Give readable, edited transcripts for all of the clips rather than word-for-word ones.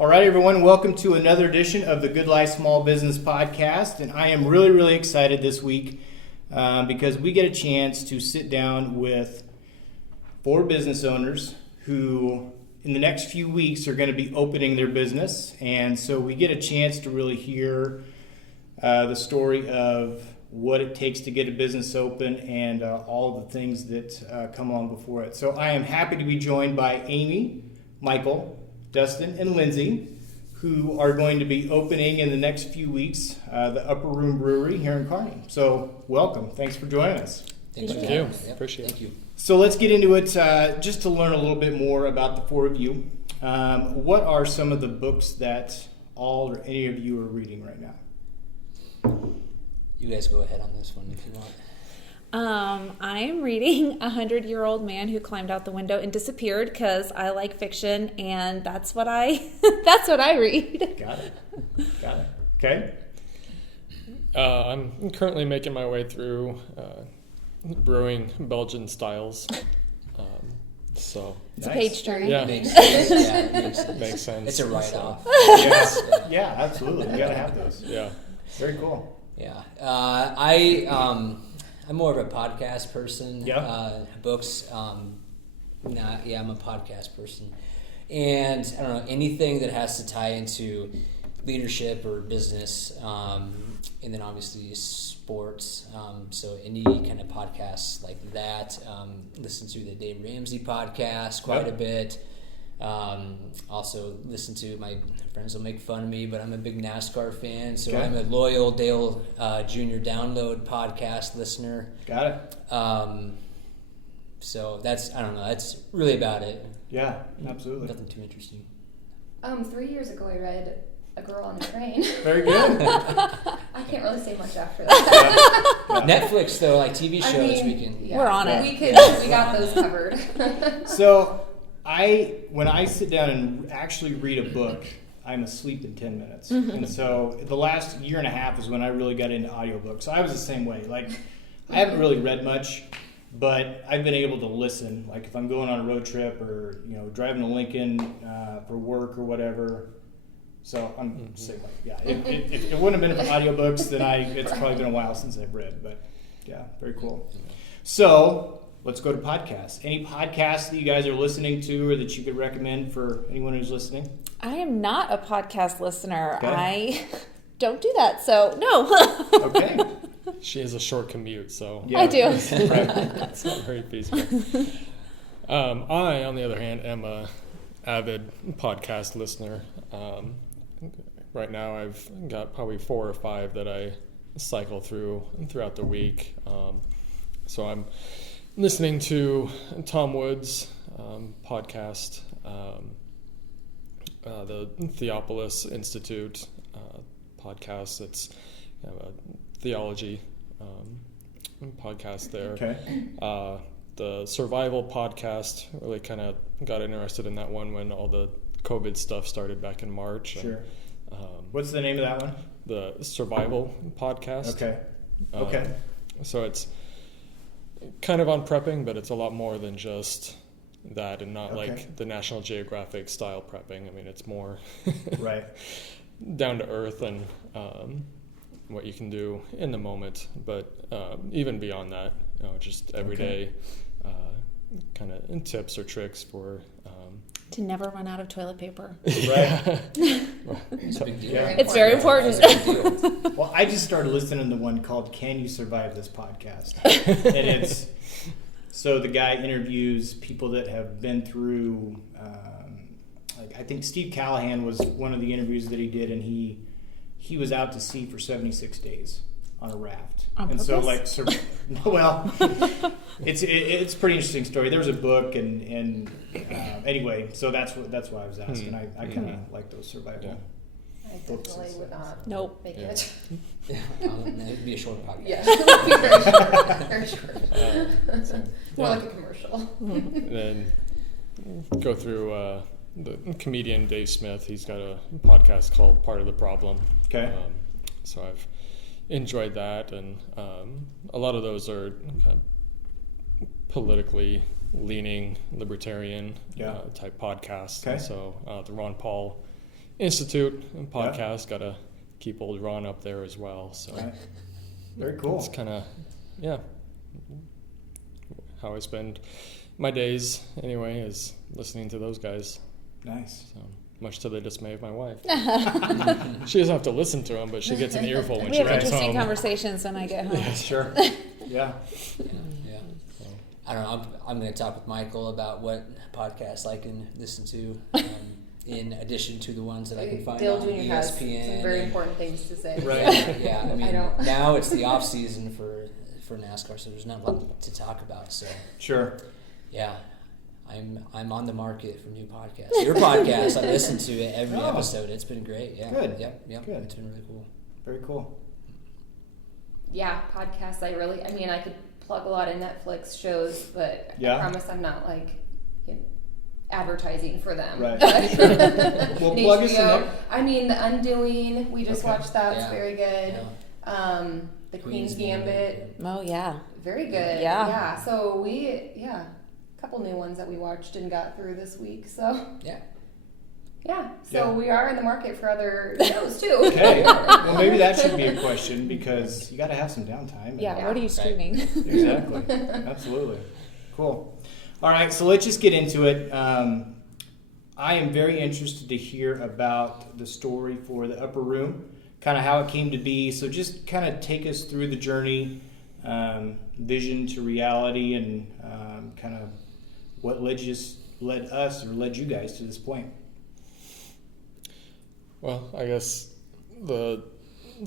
All right, everyone, welcome to another edition of the Good Life Small Business Podcast. And I am really, really excited this week because we get a chance to sit down with 4 business owners who in the next few weeks are going to be opening their business. And so we get a chance to really hear the story of what it takes to get a business open and all the things that come along before it. So I am happy to be joined by Amy, Michael, Dustin and Lindsey, who are going to be opening in the next few weeks the Upper Room Brewery here in Kearney. So welcome. Thanks for joining us. Thank you. Yep. Appreciate it. Thank you. So let's get into it just to learn a little bit more about the 4 of you. What are some of the books that all or any of you are reading right now? You guys go ahead on this one if you want. I'm reading 100-Year-Old Man Who Climbed Out the Window and Disappeared because I like fiction and that's what I read. Got it. Okay. I'm currently making my way through brewing Belgian styles. So It's a page turner. Yeah. Makes sense. Yeah, it makes sense. Makes sense. It's a write-off. Yeah, absolutely. We got to have those. Yeah. Very cool. Yeah. I'm more of a podcast person. Yeah. Books. I'm a podcast person. And I don't know, anything that has to tie into leadership or business, and then obviously sports. So any kind of podcasts like that. Listen to the Dave Ramsey podcast quite a bit. Also listen to, my friends will make fun of me, but I'm a big NASCAR fan, so I'm a loyal Dale Jr. Download podcast listener. Got it. So that's really about it. Yeah, absolutely. Nothing too interesting. 3 years ago I read A Girl on a Train. Very good. I can't really say much after that. Netflix though, like TV shows, we can. We're on it. We got those covered. So when I sit down and actually read a book, I'm asleep in 10 minutes. And so the last year and a half is when I really got into audiobooks. So I was the same way. Like, I haven't really read much, but I've been able to listen. Like if I'm going on a road trip or, driving to Lincoln for work or whatever. So I'm the same way. Yeah. If it wouldn't have been for audiobooks, then it's probably been a while since I've read. But yeah, very cool. So let's go to podcasts. Any podcasts that you guys are listening to or that you could recommend for anyone who's listening? I am not a podcast listener. Okay. I don't do that, so no. Okay. She has a short commute, so Yeah. I do. it's not very feasible. I, on the other hand, am a avid podcast listener. Right now I've got probably 4 or 5 that I cycle throughout the week. So I'm listening to Tom Wood's podcast, the Theopolis Institute podcast. It's a theology podcast there. Okay. The survival podcast, really kind of got interested in that one when all the COVID stuff started back in March. Sure. What's the name of that one? The survival podcast. Okay. So it's kind of on prepping, but it's a lot more than just that, and not like the National Geographic style prepping. I mean, it's more Right. down to earth and what you can do in the moment. But even beyond that, just everyday kind of tips or tricks for To never run out of toilet paper. Right. It's a big deal. Yeah. It's very important. It's a big deal. Well, I just started listening to one called Can You Survive This Podcast? And so the guy interviews people that have been through, I think Steve Callahan was one of the interviews that he did, and he was out to sea for 76 days on a raft. On and purpose? so well, it's a pretty interesting story. There was a book and anyway, so that's why I was asking. I kind of like those survival. Yeah. I definitely would not Nope. make Yeah. it. It'd be a short podcast. Yeah, it would be very short. More like a commercial. And then go through the comedian Dave Smith. He's got a podcast called Part of the Problem. Okay. So I've enjoyed that, and a lot of those are kind of politically leaning libertarian type podcasts. Okay. So the Ron Paul Institute and podcast. Got to keep old Ron up there as well. So Right. Very cool. it's kind of, how I spend my days anyway, is listening to those guys. Nice. So, much to the dismay of my wife. She doesn't have to listen to them, but she gets an earful when We she have gets interesting home. conversations when I get home. Yeah, sure. Yeah. Yeah. I don't know. I'm going to talk with Michael about what podcasts I can listen to, in addition to the ones that I can find Dale on Jr. has some ESPN. very important things to say. Right. Yeah, I mean, I don't. now it's the off season for NASCAR, so there's not a lot to talk about. So Sure. yeah, I'm on the market for new podcasts. Your podcast, I listen to it every episode. It's been great. Yeah. Good. Yep. Good. It's been really cool. Very cool. Yeah, podcasts. I mean, I could plug a lot of Netflix shows, but Yeah. I promise I'm not like advertising for them. Right. But- Well, And plug us in HBO. there. I mean, The Undoing. We just Okay. watched that. It's Yeah. very good. Yeah. The Queen's Gambit. Oh, yeah. Very good. Yeah. Yeah. So a couple new ones that we watched and got through this week. So Yeah. yeah. So Yeah. we are in the market for other shows too. Okay. Well, maybe that should be a question because you got to have some downtime. Yeah, what are you streaming? Exactly. Absolutely. Cool. All right, so let's just get into it. I am very interested to hear about the story for the Upper Room, kind of how it came to be. So just kind of take us through the journey, vision to reality, and kind of what led you guys to this point. Well, I guess the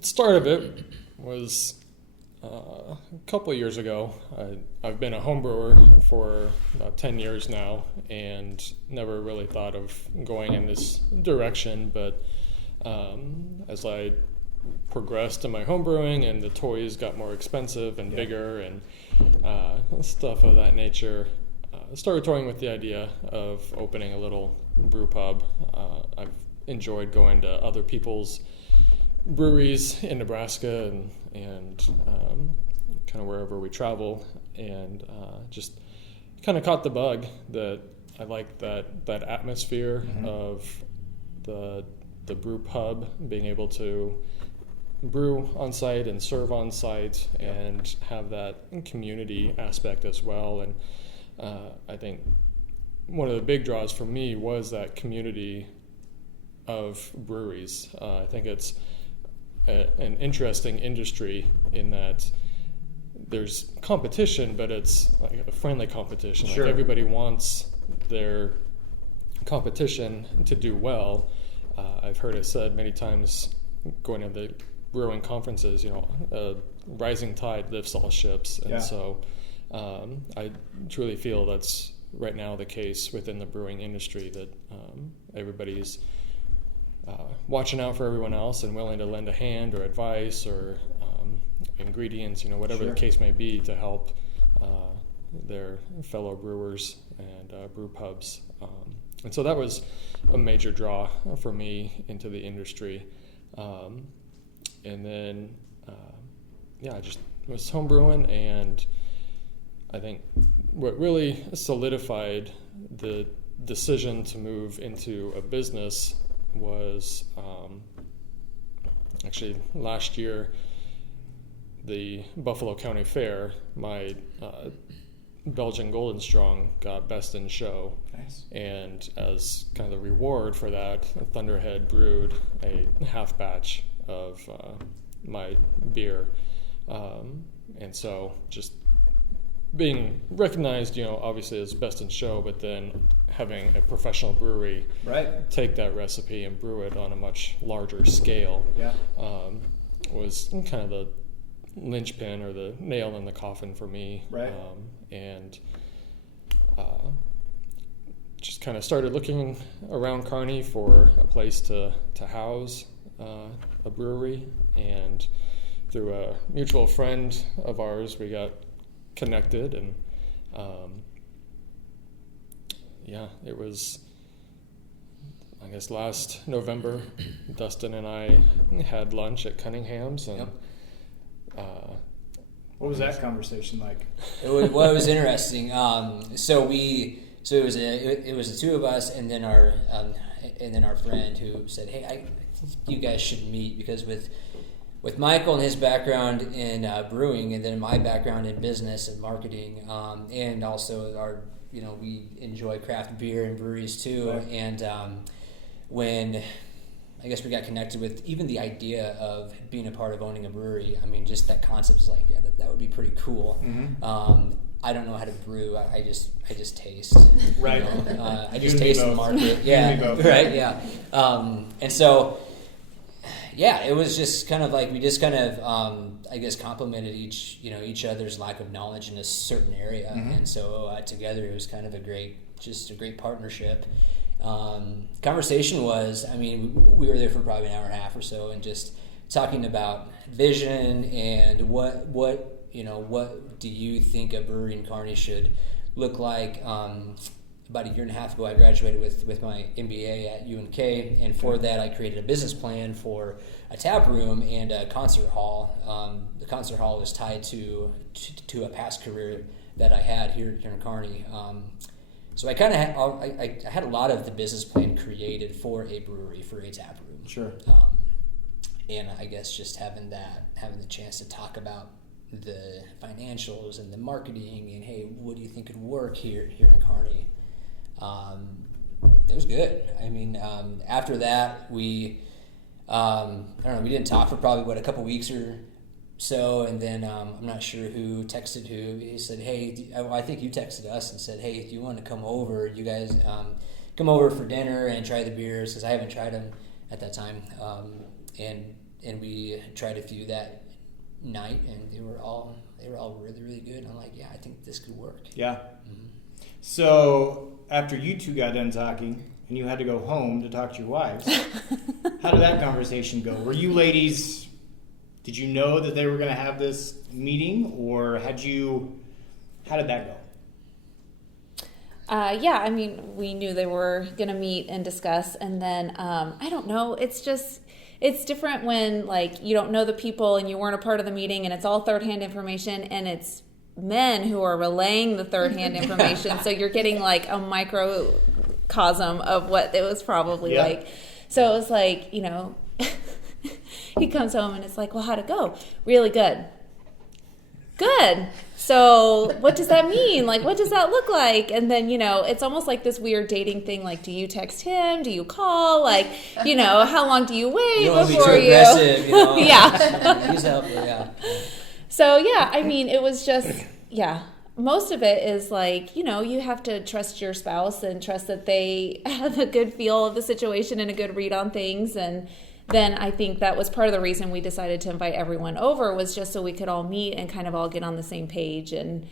start of it was a couple of years ago. I've been a home brewer for about 10 years now and never really thought of going in this direction. But as I progressed in my home brewing and the toys got more expensive and bigger and stuff of that nature, I started toying with the idea of opening a little brew pub. I've enjoyed going to other people's breweries in Nebraska and kind of wherever we travel, and just kind of caught the bug that I like that atmosphere of the brew pub, being able to brew on site and serve on site and have that community aspect as well. And I think one of the big draws for me was that community of breweries. I think it's an interesting industry in that there's competition, but it's like a friendly competition. Sure. Like everybody wants their competition to do well. I've heard it said many times going to the brewing conferences, a rising tide lifts all ships. And so I truly feel that's right now the case within the brewing industry, that everybody's watching out for everyone else and willing to lend a hand or advice or ingredients, whatever the case may be, to help their fellow brewers and brew pubs. And so that was a major draw for me into the industry. And then, I just was homebrewing, and I think what really solidified the decision to move into a business was actually last year, the Buffalo County Fair. My Belgian Golden Strong got Best in Show. Nice. And as kind of the reward for that, Thunderhead brewed a half batch of my beer. And so just being recognized, obviously as Best in Show, but then having a professional brewery take that recipe and brew it on a much larger scale was kind of the linchpin or the nail in the coffin for me. And just kind of started looking around Kearney for a place to house a brewery, and through a mutual friend of ours we got connected, and it was, I guess, last November. Dustin and I had lunch at Cunningham's, and what was that conversation like? It was interesting. So it was the two of us, and then our then our friend who said, hey, I think you guys should meet, because with Michael and his background in brewing, and then my background in business and marketing, and also our, we enjoy craft beer and breweries too. Right. And when I guess we got connected with even the idea of being a part of owning a brewery, I mean, just that concept is like, yeah, that would be pretty cool. Mm-hmm. I don't know how to brew. I just taste. Right. I just taste the market. You and me Yeah. both. Right. Yeah. And so, yeah, it was just kind of like we just kind of, I guess, complemented each other's lack of knowledge in a certain area, Mm-hmm. and so together it was kind of a great partnership. Conversation was, I mean, we were there for probably an hour and a half or so, and just talking about vision and what do you think a brewery in Kearney should look like. About a year and a half ago, I graduated with my MBA at UNK, and for that, I created a business plan for a tap room and a concert hall. The concert hall was tied to a past career that I had here in Kearney. So I kind of I had a lot of the business plan created for a brewery, for a tap room. Sure. And I guess just having the chance to talk about the financials and the marketing, and hey, what do you think could work here in Kearney? It was good. I mean, after that, we we didn't talk for probably a couple weeks or so, and then I'm not sure who texted who. He said, hey, I think you texted us and said, hey, do you want to come over? You guys come over for dinner and try the beers, because I haven't tried them at that time. And we tried a few that night, and they were all really, really good. And I'm like, yeah, I think this could work. Yeah. Mm-hmm. So after you two got done talking and you had to go home to talk to your wives, how did that conversation go? Were you ladies, did you know that they were going to have this meeting, or how did that go? Yeah, I mean, we knew they were going to meet and discuss, and then I don't know, it's different when, like, you don't know the people and you weren't a part of the meeting, and it's all third-hand information, and it's men who are relaying the third-hand information, so you're getting like a microcosm of what it was probably like. So it was like, he comes home and it's like, well, how'd it go? Really good. Good. So what does that mean? Like, what does that look like? And then, it's almost like this weird dating thing. Like, do you text him? Do you call? Like, how long do you wait before you? Aggressive, Yeah. Use help, yeah. So, yeah, I mean, it was just, most of it is like, you have to trust your spouse and trust that they have a good feel of the situation and a good read on things. And then I think that was part of the reason we decided to invite everyone over, was just so we could all meet and kind of all get on the same page. And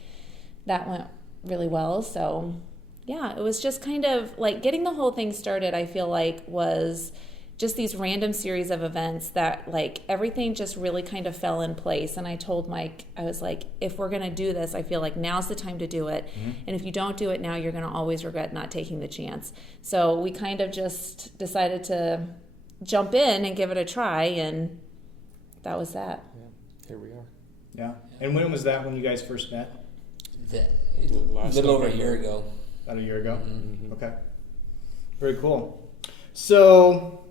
that went really well. So, yeah, it was just kind of like getting the whole thing started, I feel like, was just these random series of events that, like, everything just really kind of fell in place. And I told Mike, I was like, if we're going to do this, I feel like now's the time to do it. Mm-hmm. And if you don't do it now, you're going to always regret not taking the chance. So we kind of just decided to jump in and give it a try, and that was that. Yeah, here we are. Yeah. And when was that when you guys first met? A little over a year ago. About a year ago? Mm-hmm. Okay. Very cool. So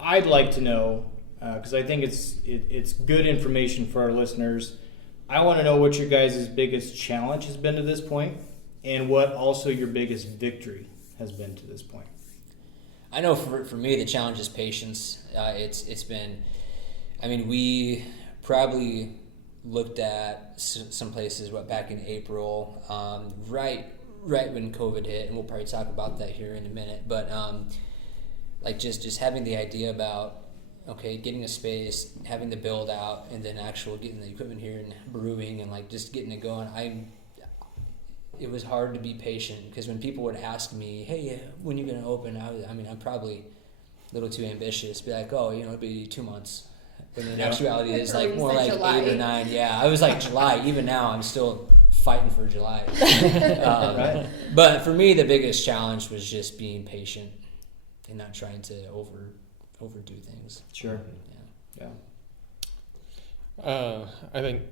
I'd like to know, because I think it's good information for our listeners. I want to know what your guys' biggest challenge has been to this point, and what also your biggest victory has been to this point. I know for me the challenge is patience. It's been, I mean, we probably looked at some places back in April, right when COVID hit, and we'll probably talk about that here in a minute. But like just having the idea about, okay, getting a space, having the build out, and then getting the equipment here and brewing and like just getting it going. It was hard to be patient, because when people would ask me, hey, when are you going to open? I'm probably a little too ambitious. Be like, oh, it'll be 2 months. When the actuality is like more like July. 8 or 9. Yeah, I was like July. Even now, I'm still fighting for July. Right. But for me, the biggest challenge was just being patient and not trying to overdo things. Sure. I think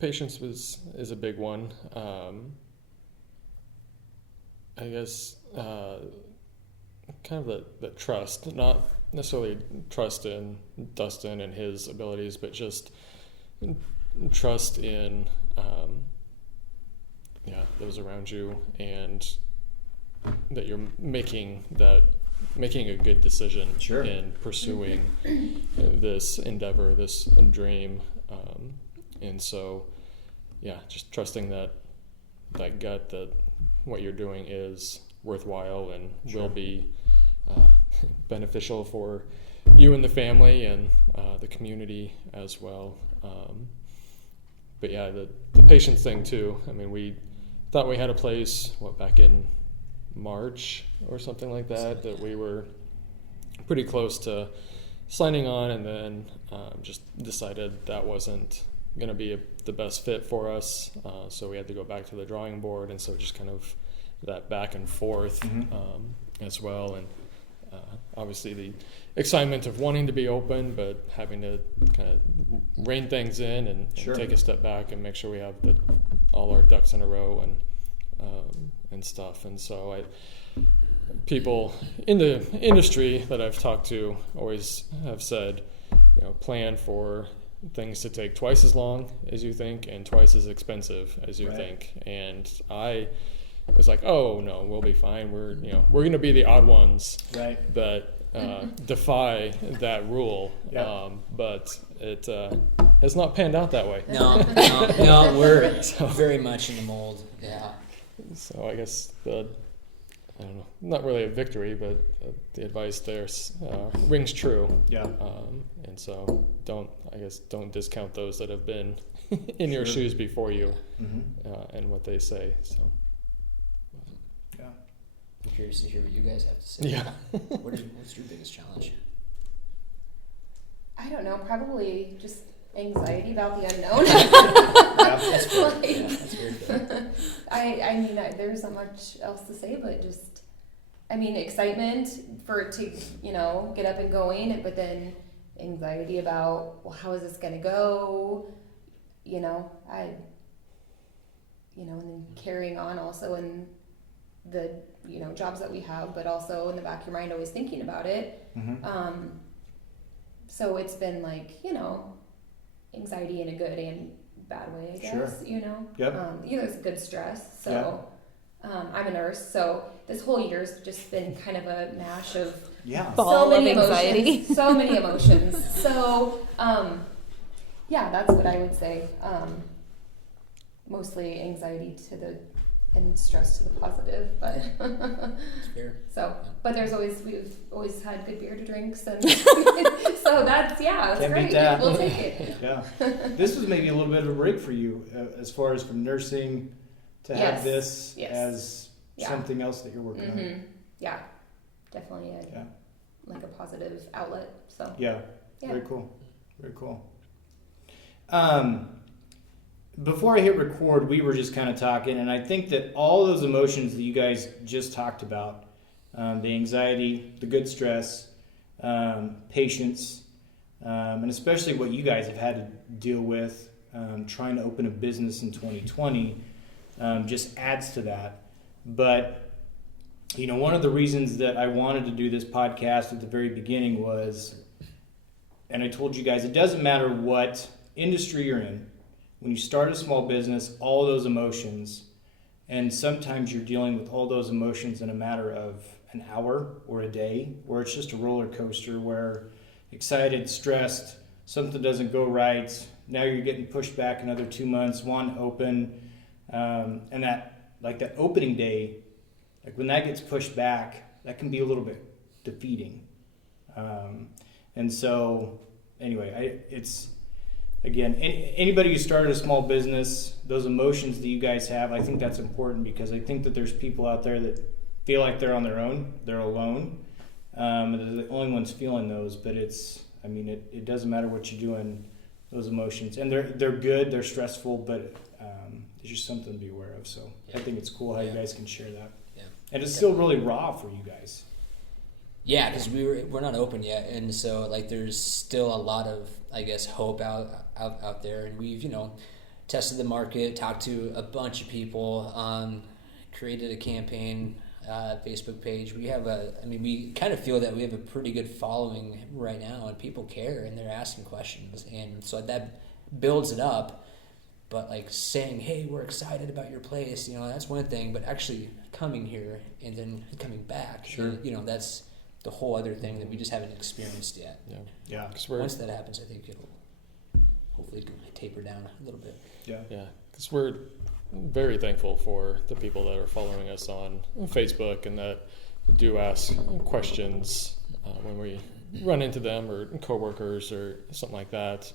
patience is a big one. I guess kind of the trust, not necessarily trust in Dustin and his abilities, but just trust in those around you, and that you're making a good decision Sure. in pursuing this endeavor, this dream, and so just trusting that gut that what you're doing is worthwhile and Sure. will be beneficial for you and the family and the community as well. But the patience thing too. I mean, we thought we had a place back in March or something like that we were pretty close to signing on, and then just decided that wasn't going to be the best fit for us, so we had to go back to the drawing board, and so just kind of that back and forth as well, and obviously the excitement of wanting to be open but having to kind of rein things in and Sure. take a step back and make sure we have all our ducks in a row and stuff. And so people in the industry that I've talked to always have said, plan for things to take twice as long as you think and twice as expensive as you Right. think. And I was like, oh no, we'll be fine. We're going to be the odd ones Right. that defy that rule. Yeah. But it has not panned out that way. No, we're very much in the mold. Yeah. So I guess I don't know, not really a victory, but the advice there rings true. Yeah. And so don't discount those that have been in your Sure. shoes before you Mm-hmm. and what they say. So Yeah. I'm curious to hear what you guys have to say. yeah. What's your biggest challenge? I don't know, probably just anxiety about the unknown. That's fair. Like, Yeah, that's very fair. I mean, there's not much else to say, but just, excitement for it to, get up and going, but then anxiety about, well, how is this going to go? And then carrying on also in the, jobs that we have, but also in the back of your mind, always thinking about it. Mm-hmm. So it's been like, anxiety in a good and bad way, I guess, Sure. Yep. There's good stress. So I'm a nurse, so this whole year's just been kind of a mash of Yeah. Ball so many of anxiety. emotions. So many emotions. So, that's what I would say. Mostly anxiety and stress to the positive, but It's fair. so. But we've always had good beer to drink, so so that's Can't beat great. that. We'll take it. Yeah. This was maybe a little bit of a break for you as far as from nursing to have Yes. this Yes. as Yeah. something else that you're working on. Mm-hmm. Yeah, definitely Yeah. like a positive outlet. So Yeah. yeah. Very cool. Very cool. Before I hit record, we were just kind of talking, and I think that all those emotions that you guys just talked about, the anxiety, the good stress, patience, and especially what you guys have had to deal with trying to open a business in 2020, just adds to that. But, one of the reasons that I wanted to do this podcast at the very beginning was, and I told you guys, it doesn't matter what industry you're in. When you start a small business, all those emotions, and sometimes you're dealing with all those emotions in a matter of an hour or a day, or it's just a roller coaster where excited, stressed, something doesn't go right, now you're getting pushed back another 2 months, want to open, and that opening day, like when that gets pushed back, that can be a little bit defeating. And so, anyway, Again, anybody who started a small business, those emotions that you guys have, I think that's important because I think that there's people out there that feel like they're on their own, they're alone, and they're the only ones feeling those. But it doesn't matter what you're doing, those emotions, and they're good, they're stressful, but it's just something to be aware of. So I think it's cool how you guys can share that, and it's still really raw for you guys. Yeah, because we're not open yet, and so there's still a lot of hope out there, and we've tested the market, talked to a bunch of people, created a campaign Facebook page. We have we kind of feel that we have a pretty good following right now, and people care and they're asking questions, and so that builds it up. But like saying, hey, we're excited about your place, that's one thing, but actually coming here and then coming back, Sure. That's the whole other thing that we just haven't experienced yet. Yeah. Once that happens, I think it'll hopefully taper down a little bit. Yeah, because we're very thankful for the people that are following us on Facebook and that do ask questions when we run into them or coworkers or something like that.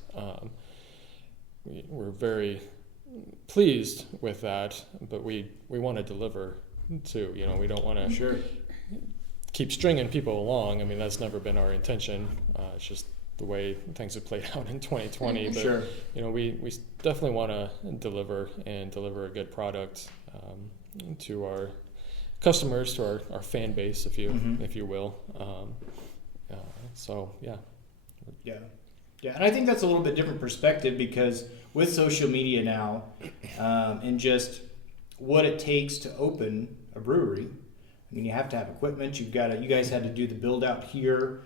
We're very pleased with that, but we want to deliver too. We don't want to keep stringing people along. I mean, that's never been our intention. It's just the way things have played out in 2020. But we definitely want to deliver a good product to our customers, to our fan base, if you will. Yeah, and I think that's a little bit different perspective because with social media now, and just what it takes to open a brewery. I mean, you have to have equipment. You guys had to do the build out here.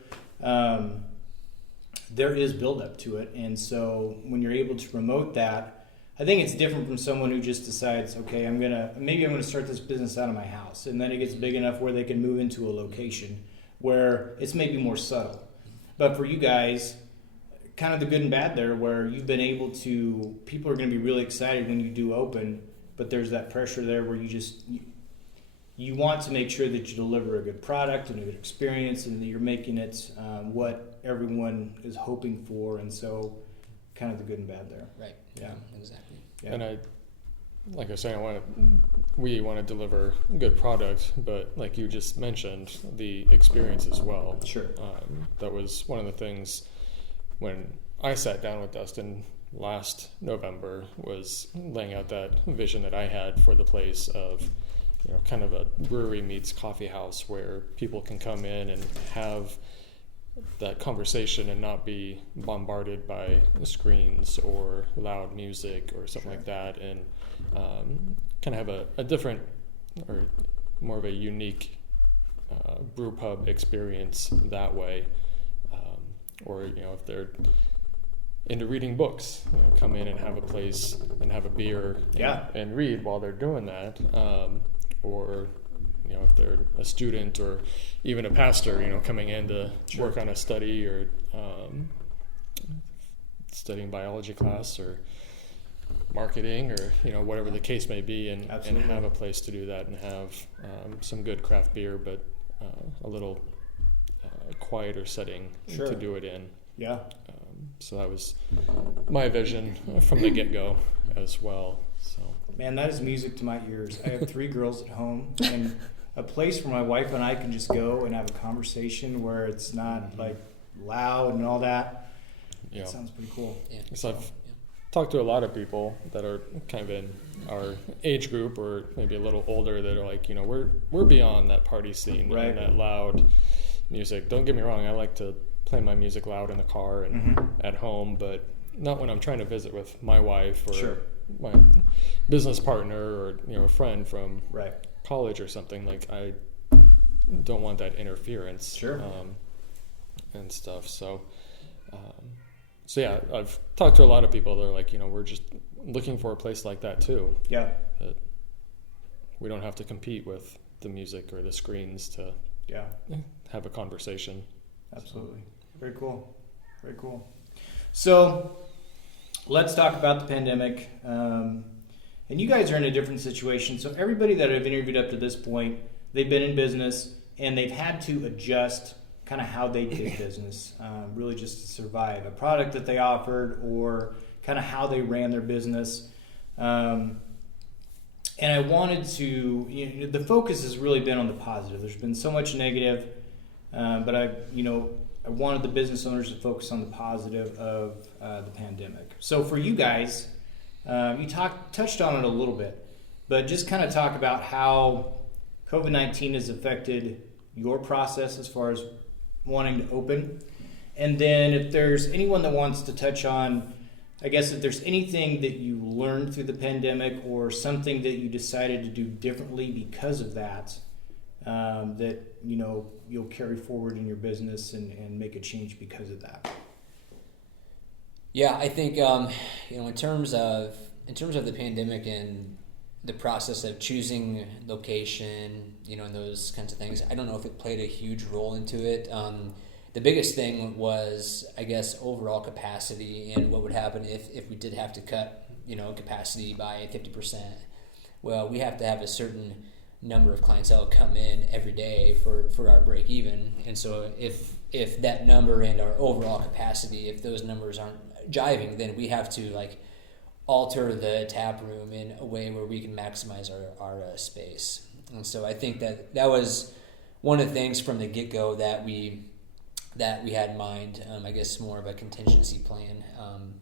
There is build up to it, and so when you're able to promote that, I think it's different from someone who just decides, okay, I'm gonna start this business out of my house, and then it gets big enough where they can move into a location where it's maybe more subtle. But for you guys, kind of the good and bad there, where you've been able to, people are going to be really excited when you do open, but there's that pressure there where you want to make sure that you deliver a good product and a good experience, and that you're making it what everyone is hoping for, and so kind of the good and bad there. Right. Yeah. Exactly. Yeah. And like I was saying, we want to deliver good product, but like you just mentioned, the experience as well. Sure. That was one of the things when I sat down with Dustin last November, was laying out that vision that I had for the place of, kind of a brewery meets coffee house where people can come in and have that conversation and not be bombarded by screens or loud music or something like that, and kind of have a different or more of a unique brew pub experience that way. Or if they're into reading books, come in and have a place and have a beer and read while they're doing that. Or if they're a student or even a pastor, coming in to work on a study or studying biology class or marketing or whatever the case may be, and have a place to do that and have some good craft beer, but a little quieter setting to do it in. Yeah. So that was my vision from the get-go as well. So Man, that is music to my ears. I have 3 girls at home, and a place where my wife and I can just go and have a conversation where it's not like loud and all that. It sounds pretty cool. Yeah. So I've talked to a lot of people that are kind of in our age group or maybe a little older that are like, we're beyond that party scene and that loud music. Don't get me wrong, I like to play my music loud in the car and at home, but not when I'm trying to visit with my wife or my business partner or a friend from college or something. Like, I don't want that interference and stuff. So yeah, I've talked to a lot of people that are like, we're just looking for a place like that too. Yeah. That we don't have to compete with the music or the screens to have a conversation. Absolutely. Very cool. Very cool. So let's talk about the pandemic. And you guys are in a different situation. So everybody that I've interviewed up to this point, they've been in business and they've had to adjust kind of how they did business, really just to survive. A product that they offered or kind of how they ran their business. And I wanted to, the focus has really been on the positive. There's been so much negative, but I wanted the business owners to focus on the positive of the pandemic. So for you guys, you touched on it a little bit, but just kind of talk about how COVID-19 has affected your process as far as wanting to open. And then if there's anyone that wants to touch on, I guess if there's anything that you learned through the pandemic or something that you decided to do differently because of that, that you'll carry forward in your business and make a change because of that? Yeah, I think in terms of the pandemic and the process of choosing location, and those kinds of things, I don't know if it played a huge role into it. The biggest thing was, I guess, overall capacity and what would happen if we did have to cut, capacity by 50%. Well, we have to have a certain number of clientele come in every day for our break even. And so if that number and our overall capacity, if those numbers aren't jiving, then we have to alter the tap room in a way where we can maximize our space. And so I think that was one of the things from the get-go that we had in mind. I guess more of a contingency plan,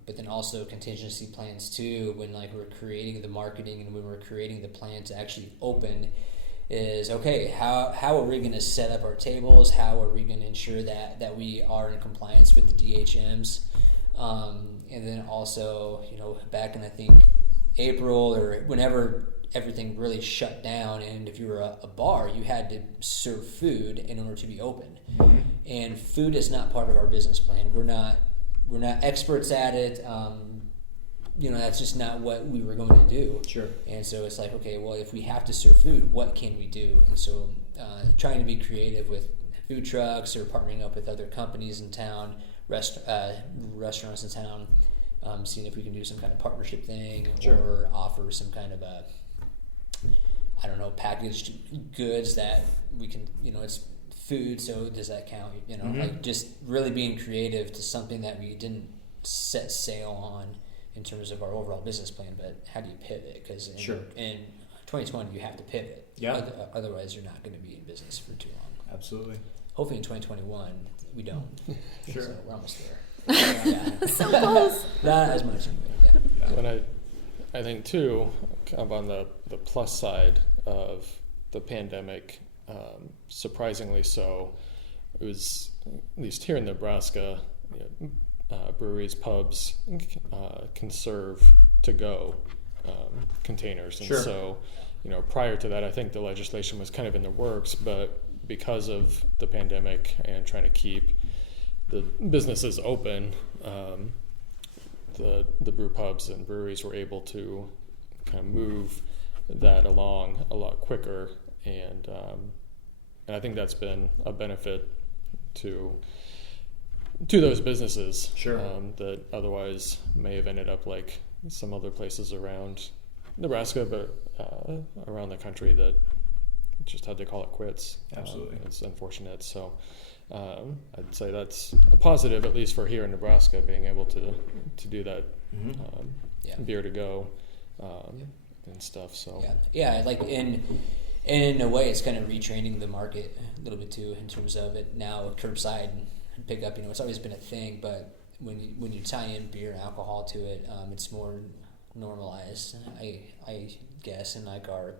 but then also contingency plans too when we're creating the marketing and when we're creating the plan to actually open is, okay, how are we going to set up our tables? How are we going to ensure that we are in compliance with the DHMs? And then also, back in I think April or whenever everything really shut down, and if you were a bar, you had to serve food in order to be open. Mm-hmm. And food is not part of our business plan. We're not experts at it. That's just not what we were going to do. Sure. And so it's okay, well, if we have to serve food, what can we do? And so trying to be creative with food trucks or partnering up with other companies in town, restaurants in town, seeing if we can do some kind of partnership thing. Sure. Or offer some kind of packaged goods that we can, it's food, so does that count? Mm-hmm. Just really being creative to something that we didn't set sail on in terms of our overall business plan, but how do you pivot? Because in 2020, you have to pivot. Yeah. Otherwise, you're not going to be in business for too long. Absolutely. Hopefully in 2021, we don't. Sure. So we're almost there. Yeah. So close. Not as much anyway, yeah. And I think too, kind of on the plus side of the pandemic, surprisingly so, it was, at least here in Nebraska, breweries, pubs can serve to-go containers. And sure. So, prior to that, I think the legislation was kind of in the works, but because of the pandemic and trying to keep the businesses open, the brew pubs and breweries were able to kind of move that along a lot quicker, and I think that's been a benefit to those businesses. Sure. That otherwise may have ended up like some other places around Nebraska, but around the country that just had to call it quits. Absolutely. It's unfortunate. So I'd say that's a positive, at least for here in Nebraska, being able to do that. Mm-hmm. Beer to go and stuff. So in a way, it's kind of retraining the market a little bit too, in terms of it now curbside pickup. It's always been a thing, but when you tie in beer and alcohol to it, it's more normalized, I guess, in our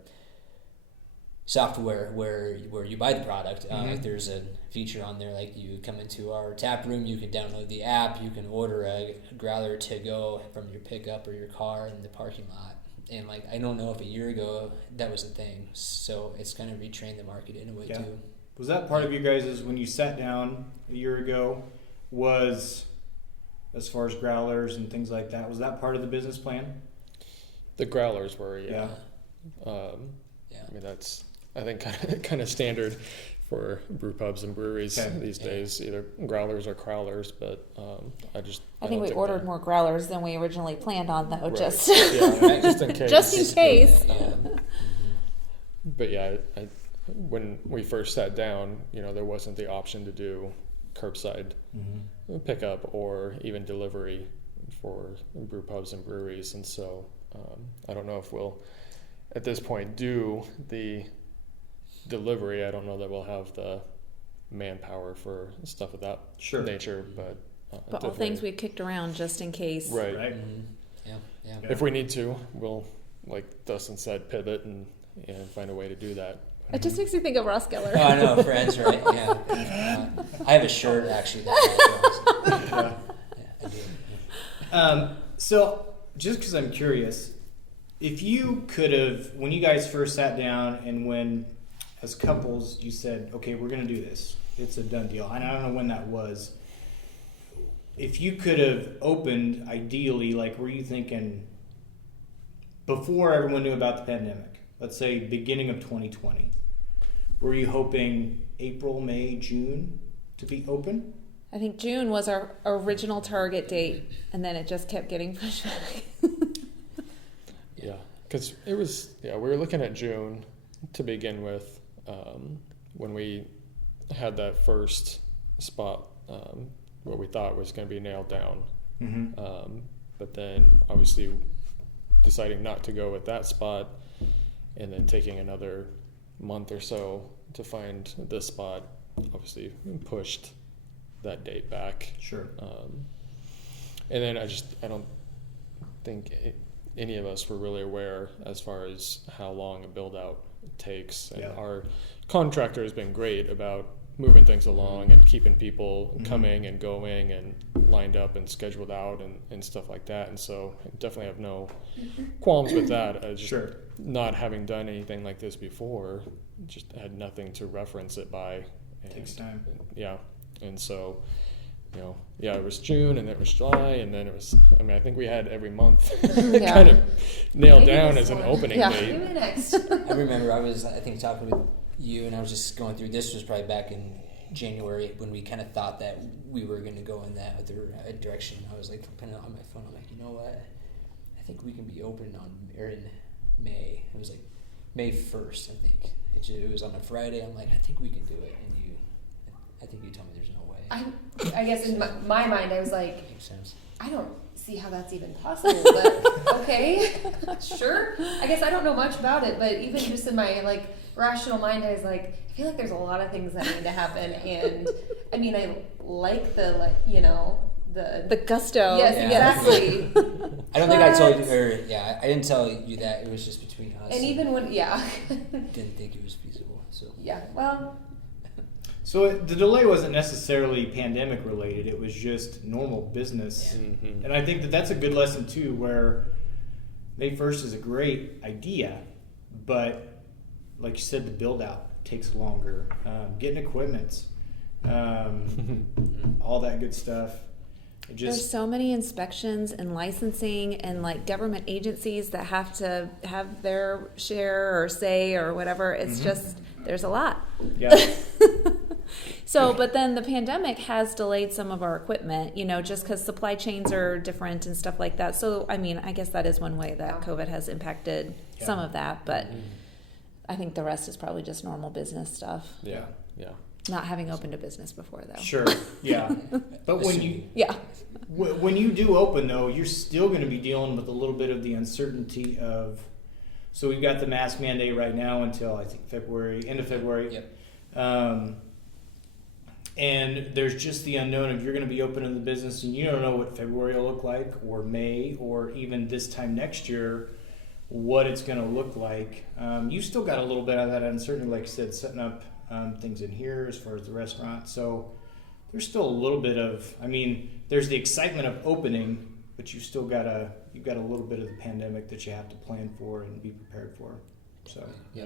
software where you buy the product. There's a feature on there, you come into our tap room, you can download the app, you can order a growler to go from your pickup or your car in the parking lot. And I don't know if a year ago that was a thing, so it's kind of retrained the market in a way too. Was that part of you guys' when you sat down a year ago, was as far as growlers and things like that, was that part of the business plan? The growlers were, yeah. I mean, that's, I think, kind of standard for brew pubs and breweries these days, either growlers or crowlers. But I think we ordered more growlers than we originally planned on, though. Right. Just just in case. Just in case. But when we first sat down, there wasn't the option to do curbside pickup or even delivery for brew pubs and breweries, and so I don't know if we'll at this point do the delivery. I don't know that we'll have the manpower for stuff of that nature, but all things we've kicked around just in case. Right. Mm-hmm. Yeah. If we need to, we'll, like Dustin said, pivot and find a way to do that. It just makes me think of Ross Geller. Oh, I know, Friends, right? Yeah. I have a shirt actually. I do. So, just because I'm curious, if you could have, when you guys first sat down and when as couples, you said, okay, we're going to do this. It's a done deal. And I don't know when that was. If you could have opened, ideally, like, were you thinking before everyone knew about the pandemic, let's say beginning of 2020, were you hoping April, May, June to be open? I think June was our original target date, and then it just kept getting pushed back. Yeah, because it was, we were looking at June to begin with, when we had that first spot, what we thought was going to be nailed down. Mm-hmm. But then obviously deciding not to go with that spot, and then taking another month or so to find this spot, obviously pushed that date back. Sure. And then I don't think any of us were really aware as far as how long a build out takes. And our contractor has been great about moving things along and keeping people coming and going and lined up and scheduled out and stuff like that. And so I definitely have no qualms with that. I just not having done anything like this before, just had nothing to reference it by. And, takes time. Yeah. And so, it was June, and then it was July, and then it was, I think we had every month kind of nailed down as an opening date. Maybe next. I remember I think talking with you, and I was just going through, this was probably back in January when we kind of thought that we were going to go in that other direction. I was like putting it on my phone. I'm like, you know what? I think we can be open in May. It was like May 1st, I think. It was on a Friday. I'm like, I think we can do it. And I think you told me there's no way. I guess in my mind, I was like, Makes sense. I don't see how that's even possible, but okay, sure. I guess I don't know much about it, but even just in my rational mind, I was like, I feel like there's a lot of things that need to happen, and I mean, I like the The gusto. Yes, Yeah. exactly. I don't think I told you, I didn't tell you that. It was just between us. And even when, didn't think it was feasible. So yeah, well. So the delay wasn't necessarily pandemic related. It was just normal business. Yeah. Mm-hmm. And I think that that's a good lesson too, where May 1st is a great idea, but like you said, the build out takes longer. Getting equipment, all that good stuff. There's so many inspections and licensing and government agencies that have to have their share or say or whatever. It's just, there's a lot. Yeah. So, but then the pandemic has delayed some of our equipment, just because supply chains are different and stuff like that. So, I mean, I guess that is one way that COVID has impacted some of that, but I think the rest is probably just normal business stuff. Yeah. Not having opened a business before, though. Sure. Yeah. But when you do open, though, you're still going to be dealing with a little bit of the uncertainty of. So we've got the mask mandate right now until I think end of February. Yep. And there's just the unknown of you're going to be opening the business and you don't know what February will look like, or May, or even this time next year, what it's going to look like. You still got a little bit of that uncertainty, like I said, setting up things in here as far as the restaurant. So there's still a little bit of, there's the excitement of opening, but you've got a little bit of the pandemic that you have to plan for and be prepared for. So Yeah,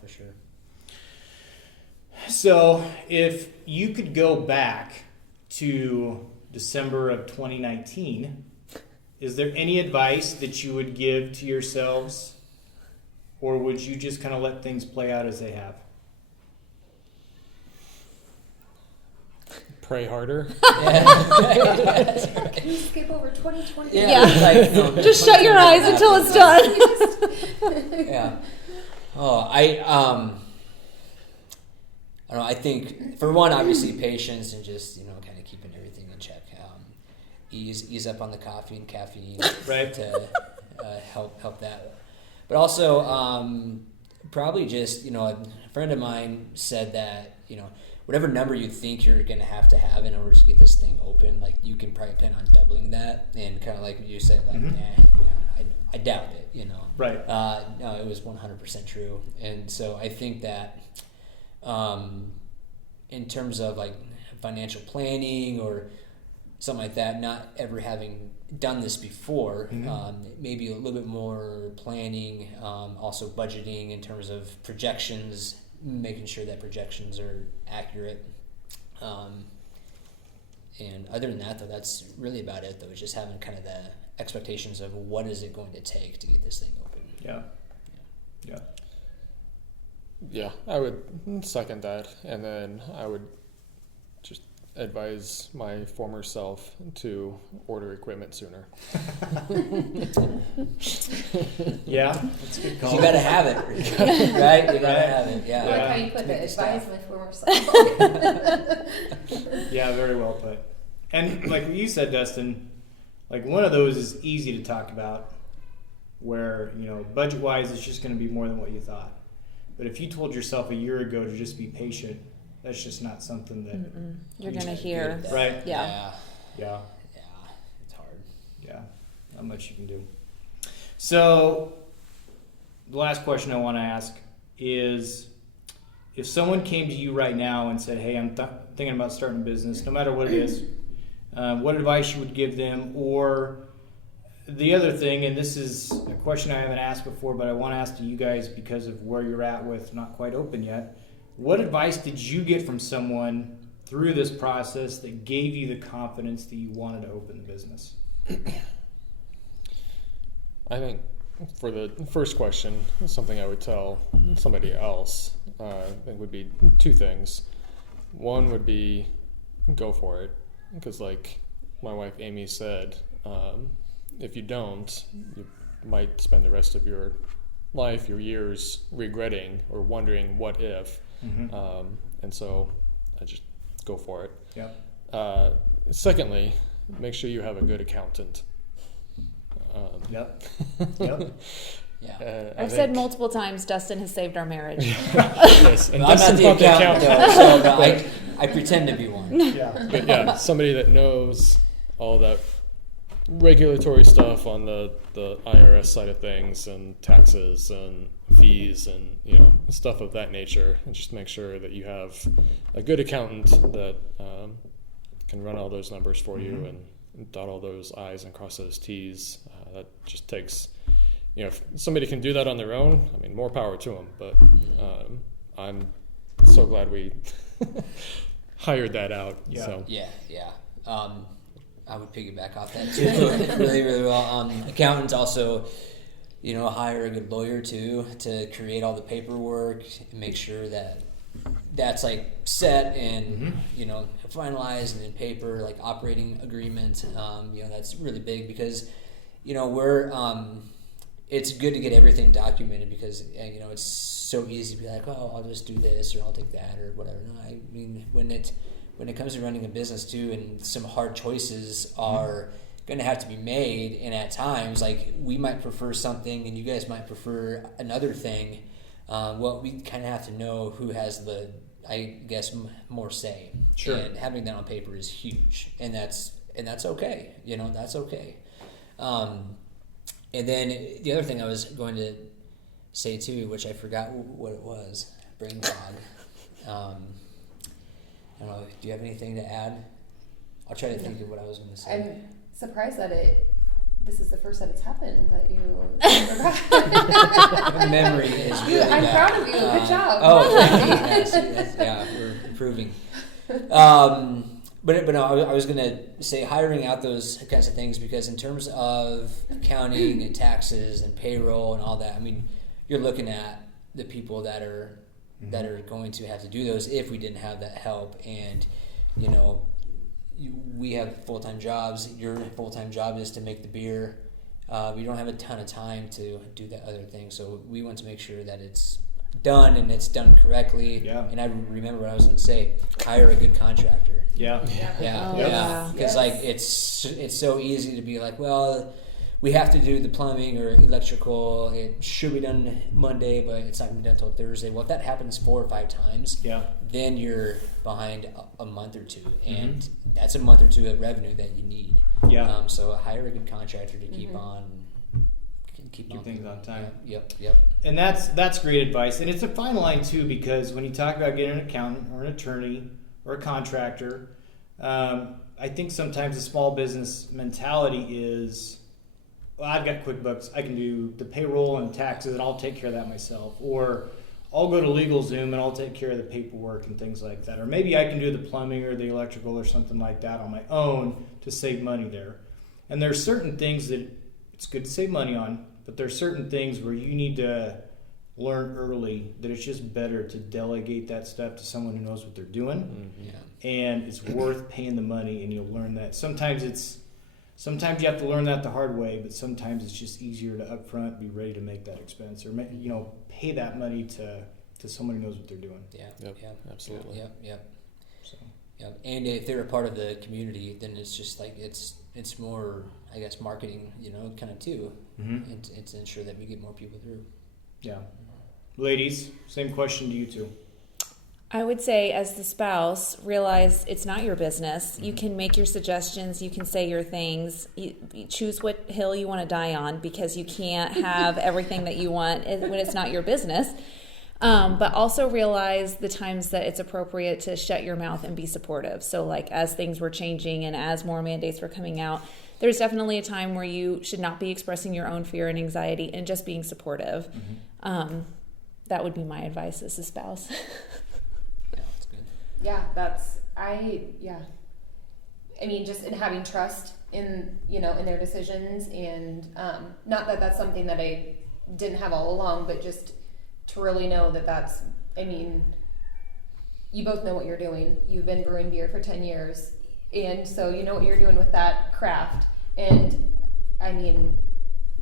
for sure. So if you could go back to December of 2019, is there any advice that you would give to yourselves, or would you just kind of let things play out as they have? Pray harder. Can you skip over 2020? Yeah. Just shut your eyes until it's done. Yeah. Oh, I don't know. I think for one, obviously patience and just kind of keeping everything in check. Ease up on the coffee and caffeine, Right. To help that. But also probably just a friend of mine said that whatever number you think you're going to have in order to get this thing open, you can probably plan on doubling that, and kind of like you said, I doubt it. Right. No, it was 100% true, and so I think that. In terms of financial planning or something like that, not ever having done this before, maybe a little bit more planning, also budgeting in terms of projections, making sure that projections are accurate. And other than that, though, that's really about it, though, is just having kind of the expectations of what is it going to take to get this thing open. Yeah, I would second that, and then I would just advise my former self to order equipment sooner. Yeah, that's a good call. You got to have it, right? You got to have it, I like how you put the advice my former self. Yeah, very well put. And like what you said, Dustin, like one of those is easy to talk about, where, you know, budget-wise, it's just going to be more than what you thought. But if you told yourself a year ago to just be patient, that's just not something that you're going to hear. Right? Yeah. Yeah. It's hard. Yeah. Not much you can do. So the last question I want to ask is, if someone came to you right now and said, hey, I'm thinking about starting a business, no matter what it is, what advice you would give them? Or the other thing, and this is a question I haven't asked before, but I want to ask to you guys because of where you're at with not quite open yet. What advice did you get from someone through this process that gave you the confidence that you wanted to open the business? I think for the first question, something I would tell somebody else, I think would be two things. One would be go for it, because like my wife Amy said, if you don't, you might spend the rest of your life, your years, regretting or wondering what if. And so I just go for it. Yeah. Secondly, make sure you have a good accountant. Yep. Yeah. I've said multiple times, Dustin has saved our marriage. Yes, and I'm not Dustin's the not the accountant, accountant. though, so I pretend to be one. Yeah. But yeah, somebody that knows all that regulatory stuff on the IRS side of things, and taxes and fees and, you know, stuff of that nature, and just make sure that you have a good accountant that can run all those numbers for you and dot all those I's and cross those T's. That just takes, you know, if somebody can do that on their own, I mean, more power to them. But I'm so glad we hired that out. Yeah. So. Yeah. I would piggyback off that too, really, really well. Accountants also, you know, hire a good lawyer too to create all the paperwork and make sure that that's like set and you know, finalized and in paper, like operating agreement. You know, that's really big because, you know, it's good to get everything documented because, you know, it's so easy to be like, oh, I'll just do this or I'll take that or whatever. No, I mean, when it comes to running a business too, and some hard choices are going to have to be made, and at times, like, we might prefer something and you guys might prefer another thing. Well, we kind of have to know who has the, I guess, more say. Sure. And having that on paper is huge, and that's okay. You know, that's okay. And then the other thing I was going to say too, which I forgot what it was, brain fog. I don't know. Do you have anything to add? I'll try to think of what I was going to say. I'm surprised that this is the first that it's happened that you Memory is really I'm bad. proud of you. Good job. Oh, thank you. Yes, yeah, we're improving. But no, I was going to say hiring out those kinds of things, because in terms of accounting and taxes and payroll and all that, I mean, you're looking at the people that are going to have to do those if we didn't have that help. And, you know, we have full-time jobs. Your full-time job is to make the beer. We don't have a ton of time to do that other thing. So we want to make sure that it's done and it's done correctly. Yeah. And I remember what I was going to say, hire a good contractor. Yeah. Yeah. Because like it's so easy to be like, well, we have to do the plumbing or electrical. It should be done Monday, but it's not going to be done until Thursday. Well, if that happens 4 or 5 times, then you're behind a month or two, and that's a month or two of revenue that you need. Yeah. So hire a good contractor to keep things on time. Yep. And that's great advice. And it's a fine line too, because when you talk about getting an accountant or an attorney or a contractor, I think sometimes the small business mentality is, well, I've got QuickBooks. I can do the payroll and taxes, and I'll take care of that myself. Or I'll go to LegalZoom and I'll take care of the paperwork and things like that. Or maybe I can do the plumbing or the electrical or something like that on my own to save money there. And there's certain things that it's good to save money on, but there's certain things where you need to learn early that it's just better to delegate that stuff to someone who knows what they're doing. Yeah. And it's worth paying the money, and you'll learn that. Sometimes you have to learn that the hard way, but sometimes it's just easier to upfront be ready to make that expense, or pay that money to someone who knows what they're doing. Yeah. Yep, absolutely. Yep. So. Yep. And if they're a part of the community, then it's just like it's more, I guess, marketing, kind of too, and to ensure that we get more people through. Yeah. Ladies, same question to you two. I would say, as the spouse, realize it's not your business. You can make your suggestions. You can say your things. You choose what hill you want to die on, because you can't have everything that you want when it's not your business. But also realize the times that it's appropriate to shut your mouth and be supportive. So like as things were changing and as more mandates were coming out, there's definitely a time where you should not be expressing your own fear and anxiety and just being supportive. That would be my advice as a spouse. That's good. Yeah, I mean, just in having trust in their decisions, and not that that's something that I didn't have all along, but just to really know that you both know what you're doing. You've been brewing beer for 10 years, and so you know what you're doing with that craft. And I mean,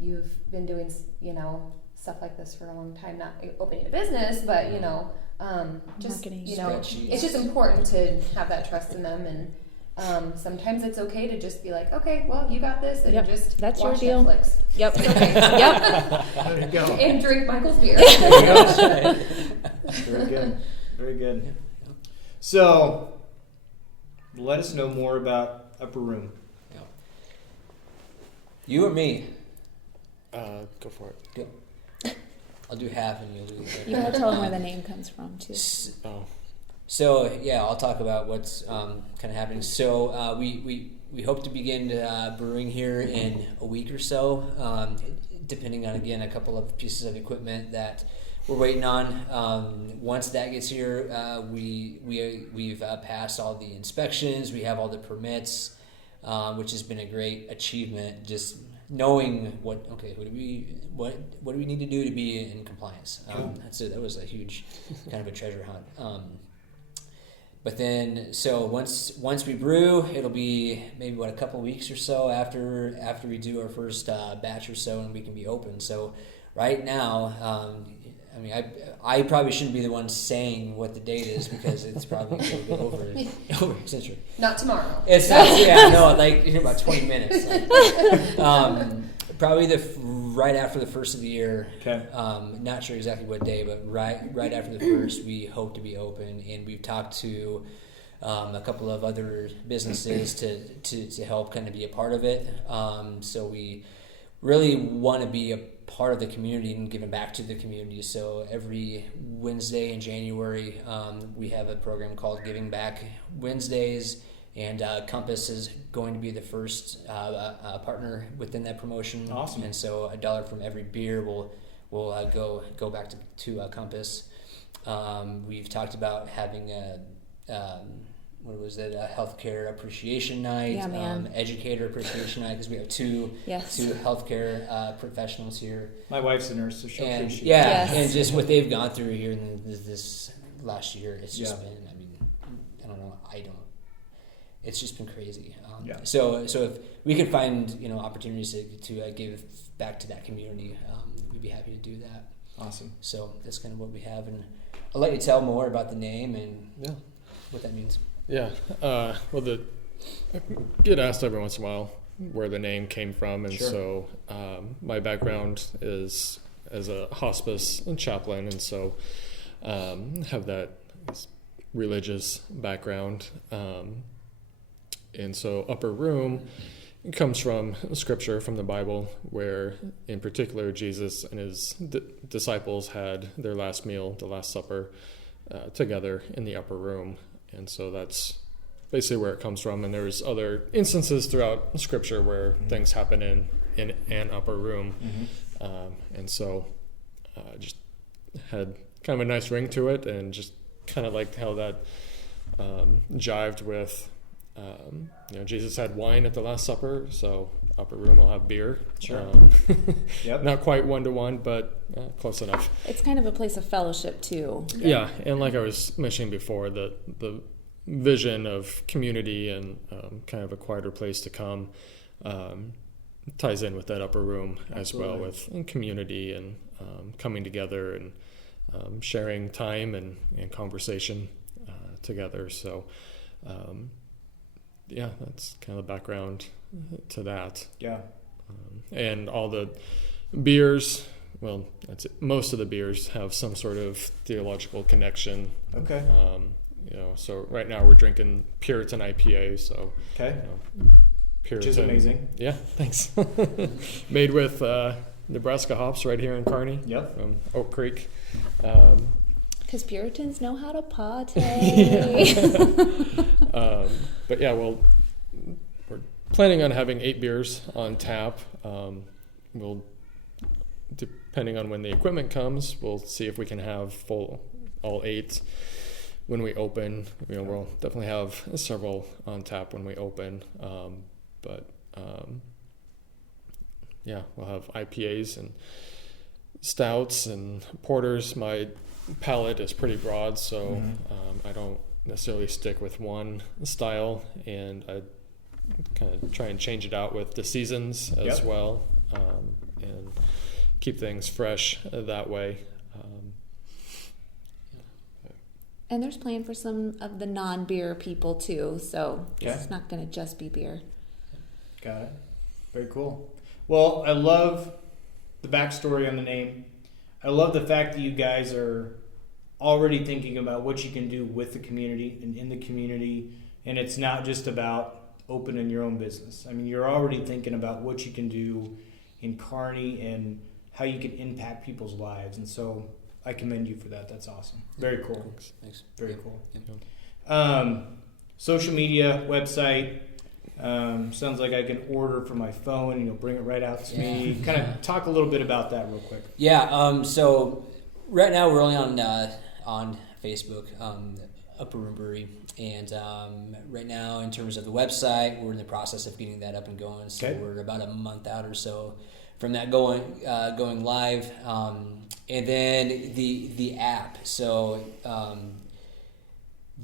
you've been doing, stuff like this for a long time, not opening a business, but just Marketing. It's just important to have that trust in them. And sometimes it's okay to just be like, okay, well, you got this, and just that's watch your deal. Netflix. Yep. Okay. Yep. There you go. And drink Michael's beer. Very good. Very good. So, let us know more about Upper Room. Yeah. You or me? Go for it. Go. I'll do half and you'll do the You gotta tell them where the name comes from too. So yeah, I'll talk about what's kind of happening. So we hope to begin brewing here in a week or so, depending on, again, a couple of pieces of equipment that we're waiting on. Once that gets here, we've passed all the inspections. We have all the permits, which has been a great achievement. Just knowing what do we need to do to be in compliance. That was a huge kind of a treasure hunt. But then, so once we brew, it'll be maybe a couple weeks or so after we do our first batch or so, and we can be open. So right now, I probably shouldn't be the one saying what the date is, because it's probably a little bit over eccentric. Not tomorrow. It's not, like in about 20 minutes. Probably right after the first of the year. Okay. Not sure exactly what day, but right after the first, we hope to be open, and we've talked to a couple of other businesses to help kind of be a part of it. So we really want to be a part of the community and giving back to the community. So every Wednesday in January, we have a program called Giving Back Wednesdays. And Compass is going to be the first partner within that promotion. Awesome. And so $1 from every beer will go back to Compass. We've talked about having a healthcare appreciation night, Yeah, man. educator appreciation night, because we have two healthcare professionals here. My wife's a nurse, so she'll And appreciate Yes. and just what they've gone through here in this last year, it's just been, it's just been crazy. So if we can find opportunities to give back to that community, we'd be happy to do that. Awesome. So that's kind of what we have, and I'll let you tell more about the name and what that means. Yeah. I get asked every once in a while where the name came from, and Sure. so my background is as a hospice chaplain, and so have that religious background. And so Upper Room comes from scripture, from the Bible, where in particular Jesus and his disciples had their last meal, the Last Supper, together in the upper room. And so that's basically where it comes from. And there's other instances throughout Scripture where things happen in an upper room. And so just had kind of a nice ring to it, and just kind of liked how that jived with, Jesus had wine at the Last Supper, so upper room will have beer. Sure. Yep. Not quite 1-to-1, but close enough. It's kind of a place of fellowship too. Yeah, and like I was mentioning before, the vision of community and kind of a quieter place to come ties in with that upper room as well, with community and coming together and sharing time and conversation together. So that's kind of the background to that. Yeah. And all the beers, well, most of the beers have some sort of theological connection. Okay. So right now we're drinking Puritan IPA. So okay. Puritan, which is amazing. Yeah, thanks. Made with Nebraska hops right here in Kearney. Yep. From Oak Creek. Because Puritans know how to party. But yeah, we're planning on having 8 beers on tap. We'll, depending on when the equipment comes, we'll see if we can have all 8 when we open. We'll definitely have several on tap when we open. We'll have IPAs and stouts and porters. My palate is pretty broad, so I don't necessarily stick with one style, and I kind of try and change it out with the seasons as well, and keep things fresh that way. And there's plan for some of the non-beer people too, so it's not going to just be beer. Got it. Very cool. Well, I love the backstory on the name. I love the fact that you guys are already thinking about what you can do with the community and in the community, and it's not just about opening your own business. I mean, you're already thinking about what you can do in Kearney and how you can impact people's lives, and so I commend you for that. That's awesome. Very cool. Thanks. Very cool. Social media, website. Sounds like I can order from my phone and you'll bring it right out to me. Kind of talk a little bit about that real quick. Yeah. So right now we're only on Facebook, Upper Room Brewery, and right now in terms of the website, we're in the process of getting that up and going. So we're about a month out or so from that going live, and then the app. So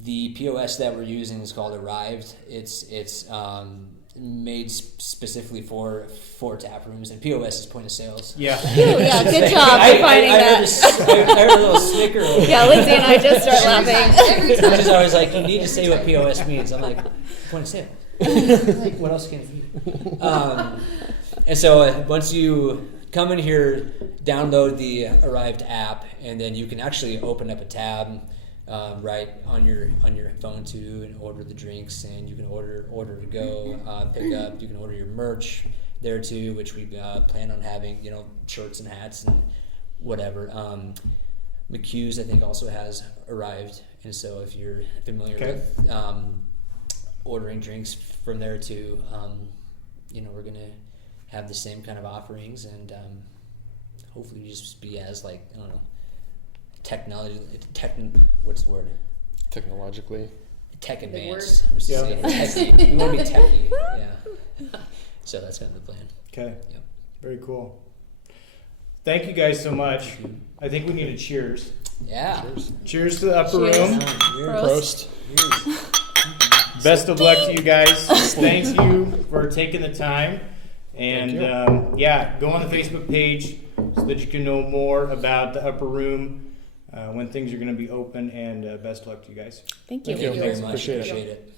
the POS that we're using is called Arrived. It's made specifically for tap rooms, and POS is point of sales. Yeah. Yeah, good job for finding that. I heard a little snicker. Yeah, Lindsay and I just start laughing. Which is always like, you need to say what POS means. I'm like, point of sale. Like, what else can it be? And so once you come in here, download the Arrived app, and then you can actually open up a tab right on your phone too, and order the drinks, and you can order to go, pick up. You can order your merch there too, which we plan on having, shirts and hats and whatever. McHugh's I think also has Arrived, and so if you're familiar with ordering drinks from there too, we're gonna have the same kind of offerings, and hopefully just be as what's the word? Technologically. Tech advanced. We want to be techy. Yeah. So that's kind of the plan. Okay. Yep. Very cool. Thank you guys so much. I think we need a cheers. Yeah. Cheers to the Upper Cheers. Room. Prost. Best of luck to you guys. Thank you for taking the time. And go on the Facebook page so that you can know more about the Upper Room, when things are going to be open, and best of luck to you guys. Thank you. Thank you very much. Appreciate it. Appreciate it.